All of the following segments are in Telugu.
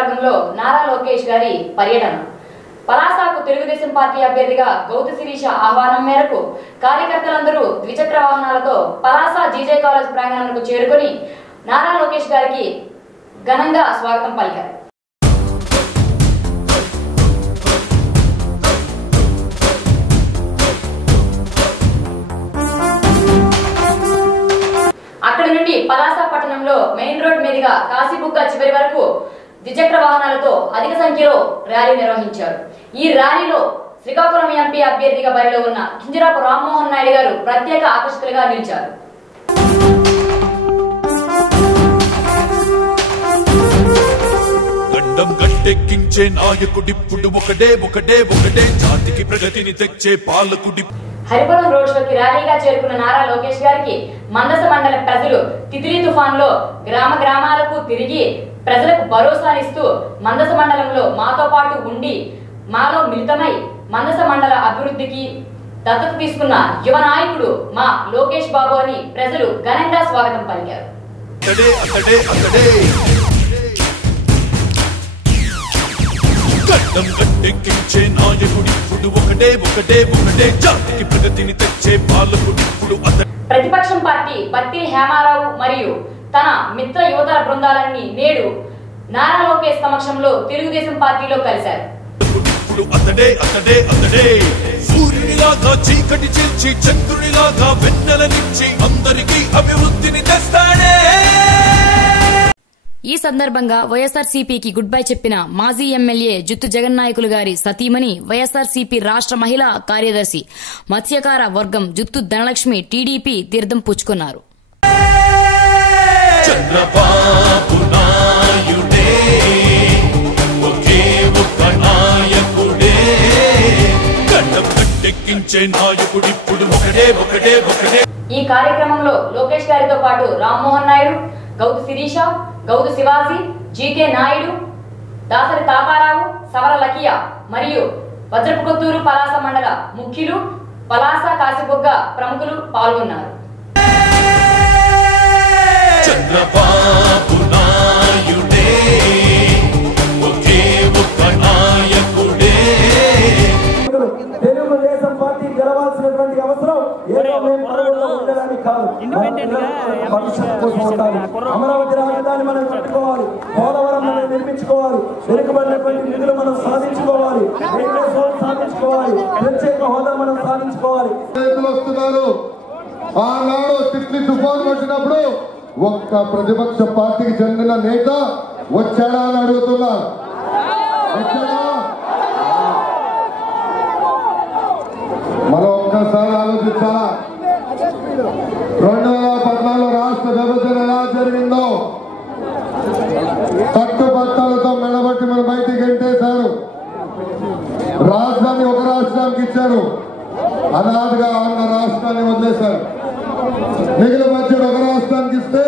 నియోజకవర్గంలో నారా లోకేష్ గారి పర్యటన. పలాసాకు తెలుగుదేశం పార్టీ అభ్యర్థిగా గౌతు శిరీష ఆహ్వానం మేరకు కార్యకర్తలందరూ ద్విచక్ర వాహనాలతో పలాస జీజే కాలేజ్ ప్రాంగణంకు చేరుకొని నారా లోకేష్ గారికి ఘనంగా స్వాగతం పలికారు. అక్కడి నుండి పలాస పట్టణంలో మెయిన్ రోడ్ మీదుగా కాశీబుగ్గ చివరి వరకు ద్విచక్ర వాహనాలతో అధిక సంఖ్యలో ర్యాలీ నిర్వహించారు. ఈ ర్యాలీలో శ్రీకాకుళం ఎంపీ అభ్యర్థిగా బరిలో ఉన్న కింజరాపు రామ్మోహన్ నాయుడు గారు ప్రత్యేక ఆకర్షితులుగా నిలిచారు. గండం గట్టెక్కించే నాయకుడిప్పుడు ఒకడే ఒకడే ఒకడే జాతికి ప్రగతిని తెచ్చే పాలకుడి హరిపురం రోడ్ షోకి ర్యాలీగా చేరుకున్న నారా లోకేష్ గారికి మందస మండల ప్రజలు తితిలి తుఫాన్లో గ్రామ గ్రామాలకు తిరిగి ప్రజలకు భరోసానిస్తూ మందస మండలంలో మాతో పాటు ఉండి మాలో మిళితమై మందస మండల అభివృద్ధికి దత్తత తీసుకున్న యువ నాయకుడు మా లోకేష్ బాబు అని ప్రజలు ఘనంగా స్వాగతం పలికారు. గట్టెక్కించే నాయకుడిప్పుడు ఒకటే ఒకటే ఒకటే. జాతికి ప్రగతిని తెచ్చే పాలకుడిప్పుడు అతడే ప్రతిపక్షం పార్టీ బత్తిరి హేమారావు మరియు తన మిత్ర యువతల బృందాలన్నీ నేడు నారా లోకేష్ సమక్షంలో తెలుగుదేశం పార్టీలో కలిశారు. ఇప్పుడు అతడే అతడే అతడే. సూర్యునిలాగా చీకటి చేర్చి చంద్రునిలాగా వెన్నెలనిచ్చి అందరికీ అభివృద్ధిని తెస్తాడే. ఈ సందర్భంగా వైఎస్ఆర్సీపీకి గుడ్ బై చెప్పిన మాజీ ఎమ్మెల్యే జుత్తు జగన్నాయకులు గారి సతీమణి వైఎస్ఆర్సీపీ రాష్ట్ర మహిళా కార్యదర్శి మత్స్యకార వర్గం జుత్తు ధనలక్ష్మి టీడీపీ తీర్థం పుచ్చుకున్నారు. చంద్రబాబు నాయుడే ఒకే ఒక్క నాయకుడే. గడ్డం గట్టెక్కించే నాయకుడిప్పుడు ఒకడే ఒకడే ఒకడే ఈ కార్యక్రమంలో లోకేష్ గారితో పాటు రామ్మోహన్ నాయుడు గౌతు శిరీష గౌతు శివాసి జీకే నాయుడు దాసరి తాపారావు సవర లకియా మరియు వజ్రపుకొత్తూరు పలాస మండల ముఖ్యులు పలాస కాసిబొగ్గ ప్రముఖులు పాల్గొన్నారు. చంద్రబాబు నాయుడే ఒకే ఒక్క నాయకుడే. తెలుగుదేశం పార్టీ గెలవాల్సినటువంటి అవసరం ఏదో మేము పదవుల్లో ఉండడానికి కాదు. మన పిల్లల భవిష్యత్తు కోసం ఉండాలి అమరావతి రాజధాని మనం కట్టుకోవాలి. పోలవరం మనం నిర్మించుకోవాలి. వెనుకబడినటువంటి నిధులు మనం సాధించుకోవాలి. సాధించుకోవాలి. ప్రత్యేక హోదా మనం సాధించుకోవాలి. రైతులు వస్తున్నారు. ఆనాడు తిట్లి తుఫాన్ కొట్టినప్పుడు ఒక్క ప్రతిపక్ష పార్టీకి చెందిన నేత వచ్చాడా అని అడుగుతున్నా వచ్చాడా? మనం ఒక్కసారి ఆలోచించాలా? రెండు వేల పద్నాలుగు రాష్ట్ర విభజన ఎలా జరిగిందో? కట్టుబట్టలతో మెడబట్టి మన బయటికి ఎంటేశారు రాజధాని ఒక రాష్ట్రానికి ఇచ్చారు. అనాథగా ఆంధ్ర రాష్ట్రాన్ని వదిలేశారు. మిగిలిన బడ్జెట్ ఒక రాష్ట్రానికి ఇస్తే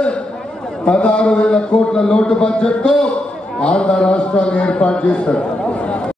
పదహారు వేల కోట్ల లోటు బడ్జెట్తో ఆంధ్ర రాష్ట్రాన్ని ఏర్పాటు చేశారు.